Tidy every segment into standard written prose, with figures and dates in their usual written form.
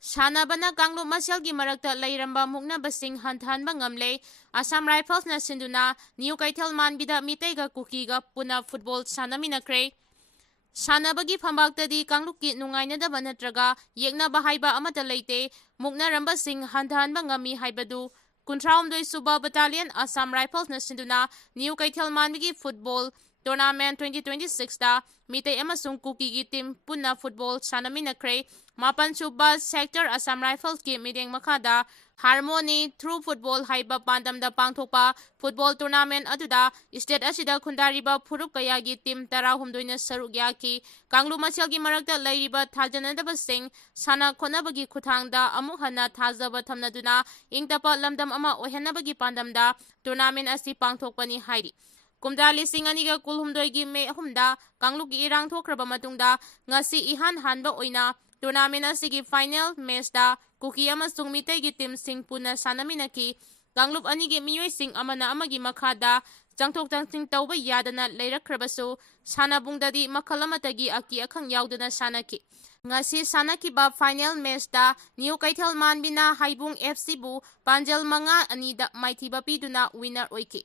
Sanabana Kanglu Maselgi Marakta Lairamba Muknabasing Hantanba Ngamle, Assam Rifles na Sinduna, New Kaitel Manbida Meitei Kuki Puna Football Sanaminakre. Sanabagi Pambagtadi Kangluki Nungainadaba Natraga, Yekna Bahaiba Amata Leite, Mukna Rambasing Hantanba Ngami Haibadu, Kuntraumdoi Suba Battalion, Assam Rifles na Sinduna, New Kaitel Manbigi Football Tournament 2026 da Meitei amasung Kuki gi team Puna Football Sanaminakre, Mapan Suba Sector Assam Rifles ki Mideng Makada, Harmony Through Football Haiba Pandamda Pangthokpa Football Tournament aduda State asida Khundariba Phurup Kayagi team Tara Humdoina Saruk Yaki, Kanglu Maselgi Marakta Lairiba Thajanadaba Sing, Sana Khonabagi Kuthangda Amuk Hana Thazaba Thamnaduna, Ingtapa Lamdam Ama Ohenabagi Pandamda, Tournament asi Pangthokpani Hairi. Kumda lising aniga kulhumdoigi Mioi Ahumda, Kangluki irang thokraba matungda, ngasi ihan hanba oina, tournament asigi final match da, Kuki amasung Meitei gi team sing puna sanaminaki, Kanglup anigi Mioi sing amana amagi makada, jangthok jangting tauba yadana leirakrabasu, sanabungdadi makalamatagi aki akhang yaudana sanaki. Ngasi sanaki ba final match da, New Kaitel Manbina Haibung FC bu, Panjal Manga anida Maithiba piduna winner oiki.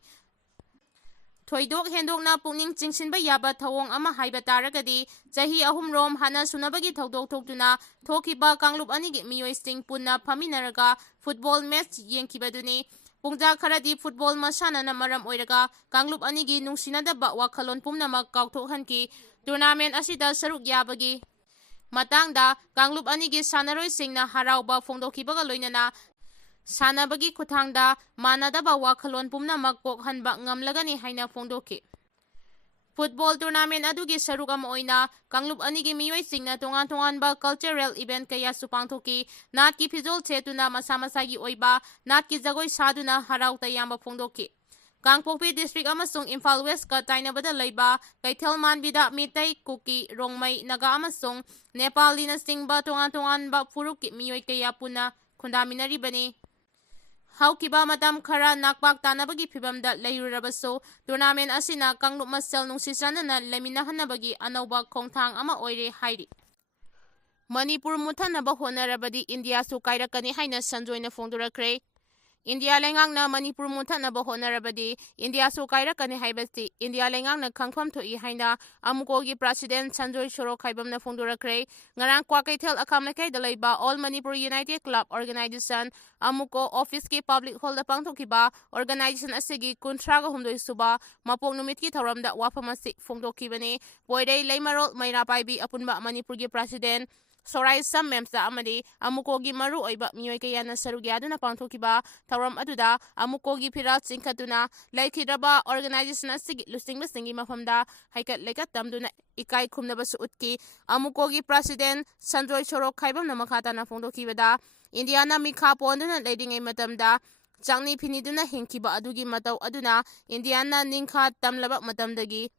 Thoidok hendokna pukning chingsinba yaba thawong ama haiba taragadi chahi ahum rom hana sunabagi thodok thokduna thokiba Kanglup anigi Mioi sing punna phaminaraga football match yengkibaduni pungja kharadi football masana na maram oiraga Kanglup anigi nungsinadaba wakhalon pumnamak kautthokhanki tournament asida saruk yabagi matangda Kanglup anigi sanaroi singna harauba phongdokhibaga loinana Sanabagi Kuthangda, Manadaba Wakhalon Pumnamak Pokhanba Ngamlagani Haina Phongdoki. Football tournament adugi sarugam oina, Kanglup anigi Mioi singna tongan ba cultural event kaya supangthoki, Natki Fizol Chetuna Masamasagi Oiba, Natki Jagoi Saduna Harau Tayamba Phongdoki. Kangpokpi District amasung Imphal West ka Tainabada Leiba, Kaitel Manbida Meitei Kuki, Rongmei Naga amasung Nepali na singba tongan ba Phuruki Mioi kaya puna Khundaminari bani. Haukiba matam khara nakpak tanabagi phibamda leirurabaso tournament asina Kanglup masel nungsisranana leminahanabagi anauba khongthang ama oire hairi. Manipur muthanaba honarabadi India su kairakani haina sanjoina phongdorakre. India lengangna Manipur muthanaba honarabadi India su kairakani haibasi India lengangna khangpham thoi haina amukogi president Sanjoy Shorok haibamna phongdorakre. Ngarang Kwakaithel akamlakai dalaiba All Manipur United Club Organization amuko office ki public hall da pangthokiba organization asigi kuntraga humdoi suba mapok numit ki thoramda wafamasi phongdokibani boidei leimarol mairapaibi apunba Manipur gi president Sorai Sam Memsa amadi amukogi maru oiba Mioi kayana sarugyaduna pangthokiba thoram aduda amukogi phiral chingkhatuna laikhidraba organization asigi lusingba singi mafamda haikat lekat tamduna ikai khumnabasu utki amukogi president Sanjoy Shorok khaibamna makhatana phongdokibada Indiana mikha ponduna leidingai matamda changni phiniduna hingkiba adugi matau aduna Indiana ningkha tamlaba matamdagi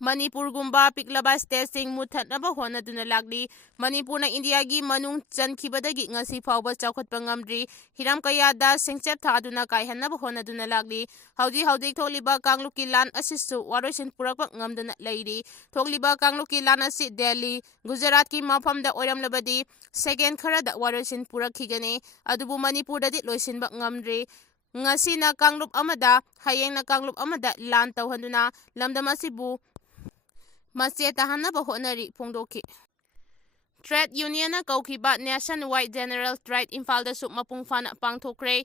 Manipur gumba piklaba state muthatnaba honaduna lagli Manipur na India gi manung chankibadagi ngasi fawba chawkhatpa ngamdri hiram kayada singchep thaduna kaihannaba honaduna lagli hauji tholiba Kangluki Lan asisu waroisin purakpa ngamduna leiri tholiba Kangluki Lan asi Delhi Gujarat ki mafamda oiramlabadi second kharada waroisin purakhigani adubu Manipur dadi loisinba ngamdri ngasina Kanglup amada hayengna Kanglup amada lan tawhanduna lamdam asibu Masye tahanaba honari phongdoki. Trade Union na kaukiba Nationwide General Trade Imphal su mapungfana pangthokre.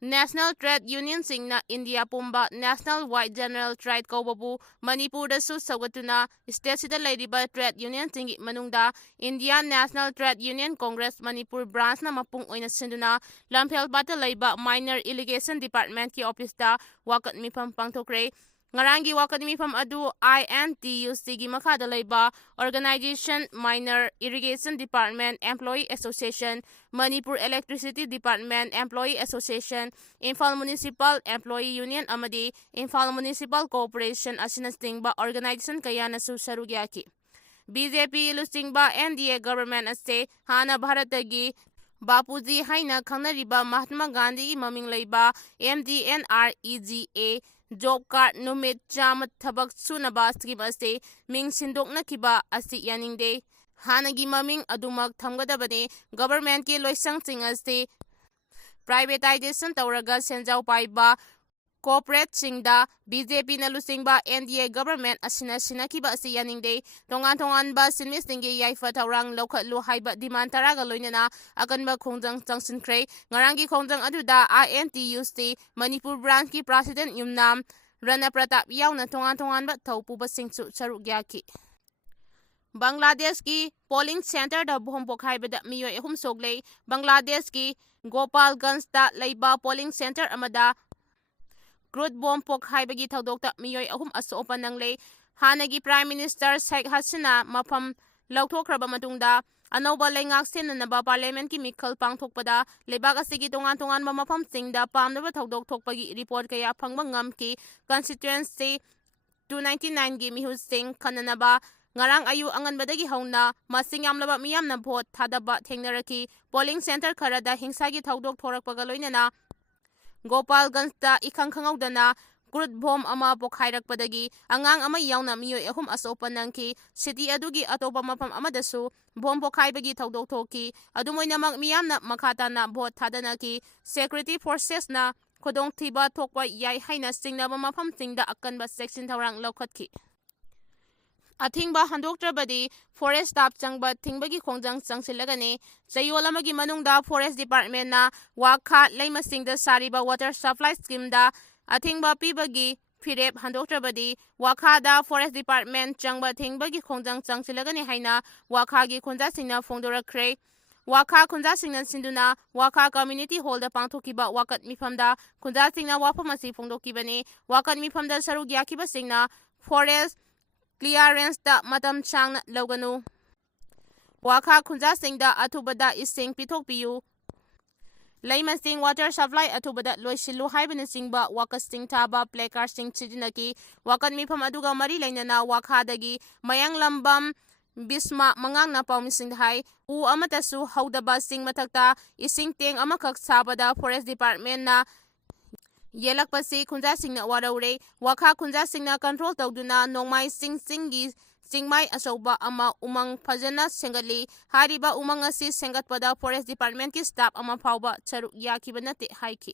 National Trade Union singna India pumba National Wide General Trade kaubabu Manipur da su sagatuna state sida leiriba Trade Union singi manungda Indian National Trade Union Congress Manipur branch na mapung oina sinduna lamphel bata leiba Minor Irrigation Department ki office da wakat mifam pangthokre. Ngarangi wakat mifam adu INTUC gi makhada leiba Organization Minor Irrigation Department Employee Association Manipur Electricity Department Employee Association Imphal Municipal Employee Union amadi Imphal Municipal Corporation asina stingba organization kayana su sarugyaki BJP lustingba NDA government ase hana bharatagi Bapuji haina khangnariba Mahatma Gandhi maming leiba MDNREGA Job card numit chama thabak sunaba scheme ase ming sindokna kiba asi yaningde ꯍꯥꯟꯅꯒꯤ ꯃꯃꯤꯡ ꯑꯗꯨꯃꯛ ꯊꯝꯒꯗꯕꯅꯤ꯫ ꯒꯚꯔꯟꯃꯦꯟꯠꯀꯤ ꯂꯣꯏꯁꯪꯁꯤꯡ ꯑꯁꯤ ꯄ꯭ꯔꯥꯏꯚꯦꯇꯥꯏꯖꯦꯁꯟ ꯇꯧꯔꯒ ꯁꯦꯟꯖꯥꯎ ꯄꯥꯏꯕ ꯀꯣꯔꯄꯣꯔꯦꯠꯁꯤꯡꯗ ꯕꯤ.ꯖꯦ.ꯄꯤꯅ ꯂꯨꯆꯤꯡꯕ NDA government ꯑꯁꯤꯅ ꯁꯤꯟꯅꯈꯤꯕ ꯑꯁꯤ ꯌꯥꯅꯤꯡꯗꯦ꯫ ꯇꯣꯉꯥꯟ-ꯇꯣꯉꯥꯟꯕ ꯁꯤꯟꯃꯤꯁꯤꯡꯒꯤ ꯌꯥꯏꯐ ꯊꯧꯔꯥꯡ ꯂꯧꯈꯠꯂꯨ ꯍꯥꯏꯕ ꯗꯤꯃꯥꯟ ꯇꯔꯥꯒ ꯂꯣꯏꯅꯅ ꯑꯀꯟꯕ ꯈꯣꯡꯖꯪ ꯆꯪꯁꯤꯟꯈ꯭ꯔꯦ꯫ ꯉꯔꯥꯡꯒꯤ ꯈꯣꯡꯖꯪ ꯑꯗꯨꯗ ꯑꯥꯏ.ꯑꯦꯟ.ꯇꯤ.ꯌꯨ.ꯁꯤ ꯃꯅꯤꯄꯨꯔ ꯕ꯭ꯔꯥꯟꯆꯀꯤ ꯄ꯭ꯔꯁꯤꯗꯦꯟꯠ ꯌꯨꯝꯅꯥꯝ ꯔꯥꯅꯥꯄ꯭ꯔꯇꯥꯞ ꯌꯥꯎꯅ ꯇꯣꯉꯥꯟ-ꯇꯣꯉꯥꯟꯕ ꯊꯧ ꯄꯨꯕꯁꯤꯡꯁꯨ ꯁꯔꯨꯛ ꯌꯥꯈꯤ꯫ ꯕꯪꯒ꯭ꯂꯥꯗꯦꯁꯀꯤ ꯄꯣꯂꯤꯡ ꯁꯦꯟꯇꯔꯗ ꯕꯣꯝ ꯄꯣꯈꯥꯏꯕꯗ ꯃꯤꯑꯣꯏ 3 ꯁꯣꯛꯂꯦ꯫ ꯕꯪꯒ꯭ꯂꯥꯗꯦꯁꯀꯤ ꯒꯣꯄꯥꯜꯒꯟꯖꯗ ꯂꯩꯕ ꯄꯣꯂꯤꯡ ꯁꯦꯟꯇꯔ ꯑꯃꯗ ꯀ꯭ꯔꯨꯗ ꯕꯣꯝ ꯄꯣꯈꯥꯏꯕꯒꯤ ꯊꯧꯗꯣꯛꯇ ꯃꯤꯑꯣꯏ 3 ꯑꯁꯣꯛ-ꯑꯄꯟ ꯅꯪꯂꯦ꯫ ꯍꯥꯟꯅꯒꯤ ꯄ꯭ꯔꯥꯏꯝ ꯃꯤꯅꯤꯁꯇꯔ ꯁꯦꯈ ꯍꯁꯤꯅꯥ ꯃꯐꯝ ꯂꯧꯊꯣꯛꯈ꯭ꯔꯕ ꯃꯇꯨꯡꯗ ꯑꯅꯧꯕ ꯂꯩꯉꯥꯛ ꯁꯦꯝꯅꯅꯕ ꯄꯥꯔꯂꯤꯌꯥꯃꯦꯟꯠꯀꯤ ꯃꯤꯈꯜ ꯄꯥꯡꯊꯣꯛꯄꯗ ꯂꯩꯕꯥꯛ ꯑꯁꯤꯒꯤ ꯇꯣꯉꯥꯟ-ꯇꯣꯉꯥꯟꯕ ꯃꯐꯝꯁꯤꯡꯗ ꯄꯥꯝꯗꯕ ꯊꯧꯗꯣꯛ ꯊꯣꯛꯄꯒꯤ ꯔꯤꯄꯣꯔꯠ ꯀꯌꯥ ꯐꯪꯕ ꯉꯝꯈꯤ꯫ ꯀꯟꯁꯇꯤꯇ꯭ꯌꯨꯑꯦꯟꯁꯤ 299ꯒꯤ ꯃꯤꯍꯨꯠꯁꯤꯡ ꯈꯟꯅꯅꯕ ꯉꯔꯥꯡ ꯑꯌꯨꯛ ꯑꯉꯟꯕꯗꯒꯤ ꯍꯧꯅ ꯃꯁꯤꯡ ꯌꯥꯝꯂꯕ ꯃꯤꯌꯥꯝꯅ ꯚꯣꯠ ꯊꯥꯗꯕ ꯊꯦꯡꯅꯔꯛꯈꯤ꯫ ꯄꯣꯂꯤꯡ ꯁꯦꯟꯇꯔ ꯈꯔꯗ ꯍꯤꯡꯁꯥꯒꯤ ꯊꯧꯗꯣꯛ ꯊꯣꯔꯛꯄꯒ ꯂꯣꯏꯅꯅ ꯒꯣꯄꯥꯜꯒꯟꯖꯗ ꯏꯈꯪ ꯈꯪꯍꯧꯗꯅ ꯀ꯭ꯔꯨꯗ ꯕꯣꯝ ꯑꯃ ꯄꯣꯈꯥꯏꯔꯛꯄꯗꯒꯤ ꯑꯉꯥꯡ ꯑꯃ ꯌꯥꯎꯅ ꯃꯤꯑꯣꯏ 3 ꯑꯁꯣꯛ-ꯑꯄꯟ ꯅꯪꯈꯤ꯫ ꯁꯤꯇꯤ ꯑꯗꯨꯒꯤ ꯑꯇꯣꯞꯄ ꯃꯐꯝ ꯑꯃꯗꯁꯨ ꯕꯣꯝ ꯄꯣꯈꯥꯏꯕꯒꯤ ꯊꯧꯗꯣꯛ ꯊꯣꯛꯈꯤ꯫ ꯑꯗꯨꯝ ꯑꯣꯏꯅꯃꯛ ꯃꯤꯌꯥꯝꯅ ꯃꯈꯥ ꯇꯥꯅ ꯚꯣꯠ ꯊꯥꯗꯅꯈꯤ꯫ ꯁꯦꯀ꯭ꯌꯨꯔꯤꯇꯤ ꯐꯣꯔꯁꯦꯁꯅ ꯈꯨꯗꯣꯡꯊꯤꯕ ꯊꯣꯛꯄ ꯌꯥꯏ ꯍꯥꯏꯅ ꯆꯤꯡꯅꯕ ꯃꯐꯝꯁꯤꯡꯗ ꯑꯀꯟꯕ ꯆꯦꯛꯁꯤꯟ ꯊꯧꯔꯥꯡ ꯂꯧꯈꯠꯈꯤ꯫ ꯑꯊꯤꯡꯕ ꯍꯟꯗꯣꯛꯇ꯭ꯔꯕꯗꯤ ꯐꯣꯔꯦꯁꯠ ꯁ꯭ꯇꯥꯐ ꯆꯪꯕ ꯊꯤꯡꯕꯒꯤ ꯈꯣꯡꯖꯪ ꯆꯪꯁꯤꯜꯂꯒꯅꯤ꯫ ꯆꯌꯣꯜ ꯑꯃꯒꯤ ꯃꯅꯨꯡꯗ ꯐꯣꯔꯦꯁꯠ ꯗꯤꯄꯥꯔꯠꯃꯦꯟꯠꯅ ꯋꯥꯈꯥ ꯂꯩꯃꯁꯤꯡꯗ ꯁꯥꯔꯤꯕ ꯋꯥꯇꯔ ꯁꯄ꯭ꯂꯥꯏ ꯁ꯭ꯀꯤꯝꯗ ꯑꯊꯤꯡꯕ ꯄꯤꯕꯒꯤ ꯐꯤꯔꯦꯞ ꯍꯟꯗꯣꯛꯇ꯭ꯔꯕꯗꯤ ꯋꯥꯈꯥꯗ ꯐꯣꯔꯦꯁꯠ ꯗꯤꯄꯥꯔꯠꯃꯦꯟꯠ ꯆꯪꯕ ꯊꯤꯡꯕꯒꯤ ꯈꯣꯡꯖꯪ ꯆꯪꯁꯤꯜꯂꯒꯅꯤ ꯍꯥꯏꯅ ꯋꯥꯈꯥꯒꯤ ꯈꯨꯟꯖꯥꯁꯤꯡꯅ ꯐꯣꯡꯗꯣꯔꯛꯈ꯭ꯔꯦ꯫ ꯋꯥꯈꯥ ꯈꯨꯟꯖꯥꯁꯤꯡꯅ ꯁꯤꯟꯗꯨꯅ ꯋꯥꯈꯥ ꯀꯝꯃ꯭ꯌꯨꯅꯤꯇꯤ ꯍꯣꯜꯗ ꯄꯥꯡꯊꯣꯛꯈꯤꯕ ꯋꯥꯀꯠ ꯃꯤꯐꯝꯗ ꯈꯨꯟꯖꯥꯁꯤꯡꯅ ꯋꯥꯐꯝ ꯑꯁꯤ ꯐꯣꯡꯗꯣꯛꯈꯤꯕꯅꯤ꯫ ꯋꯥꯀꯠ ꯃꯤꯐꯝꯗ ꯁꯔꯨꯛ ꯌꯥꯈꯤꯕꯁꯤꯡꯅ ꯐꯣꯔꯦꯁꯠ ꯀ꯭ꯂꯤꯌꯥꯔꯦꯟꯁꯇ ꯃꯇꯝ ꯁꯥꯡꯅ ꯂꯧꯒꯅꯨ, ꯋꯥꯈꯥ ꯈꯨꯟꯖꯥꯁꯤꯡꯗ ꯑꯊꯨꯕꯗ ꯏꯁꯤꯡ ꯄꯤꯊꯣꯛꯄꯤꯌꯨ, ꯂꯩꯃꯁꯤꯡ ꯋꯥꯇꯔ ꯁꯄ꯭ꯂꯥꯏ ꯑꯊꯨꯕꯗ ꯂꯣꯏꯁꯤꯜꯂꯨ ꯍꯥꯏꯕꯅꯆꯤꯡꯕ ꯋꯥꯀꯠꯁꯤꯡ ꯊꯥꯕ ꯄ꯭ꯂꯦꯀꯥꯔꯗꯁꯤꯡ ꯁꯤꯖꯤꯟꯅꯈꯤ꯫ ꯋꯥꯀꯠ ꯃꯤꯐꯝ ꯑꯗꯨꯒ ꯃꯔꯤ ꯂꯩꯅꯅ ꯋꯥꯈꯥꯗꯒꯤ ꯃꯌꯥꯡꯂꯝꯕꯝ ꯕꯤꯁꯃ ꯃꯉꯥꯡꯅ ꯄꯥꯎꯃꯤꯁꯤꯡꯗ ꯍꯥꯏ ꯎ ꯑꯃꯠꯇꯁꯨ ꯍꯧꯗꯕ ꯆꯤꯡ ꯃꯊꯛꯇ ꯏꯁꯤꯡ ꯇꯦꯡ ꯑꯃꯈꯛ ꯁꯥꯕꯗ ꯐꯣꯔꯦꯁꯠ ꯗꯤꯄꯥꯔꯠꯃꯦꯟꯠꯅ ꯌꯦꯠꯂꯛꯄꯁꯤ ꯈꯨꯟꯖꯥꯁꯤꯡꯅ ꯋꯥꯔꯧꯔꯦ꯫ ꯋꯥꯈꯥ ꯈꯨꯟꯖꯥꯁꯤꯡꯅ ꯀꯟꯇ꯭ꯔꯣꯜ ꯇꯧꯗꯨꯅ ꯅꯣꯡꯃꯥꯏ ꯆꯤꯡꯒꯤ ꯆꯤꯡꯃꯥꯏ ꯑꯆꯧꯕ ꯑꯃ ꯎꯃꯪ ꯐꯖꯅ ꯁꯦꯝꯒꯠꯂꯤ꯫ ꯍꯥꯏꯔꯤꯕ ꯎꯃꯪ ꯑꯁꯤ ꯁꯦꯝꯒꯠꯄꯗ ꯐꯣꯔꯦꯁꯠ ꯗꯤꯄꯥꯔꯠꯃꯦꯟꯠꯀꯤ ꯁ꯭ꯇꯥꯐ ꯑꯃ ꯐꯥꯎꯕ ꯁꯔꯨꯛ ꯌꯥꯈꯤꯕ ꯅꯠꯇꯦ ꯍꯥꯏꯈꯤ꯫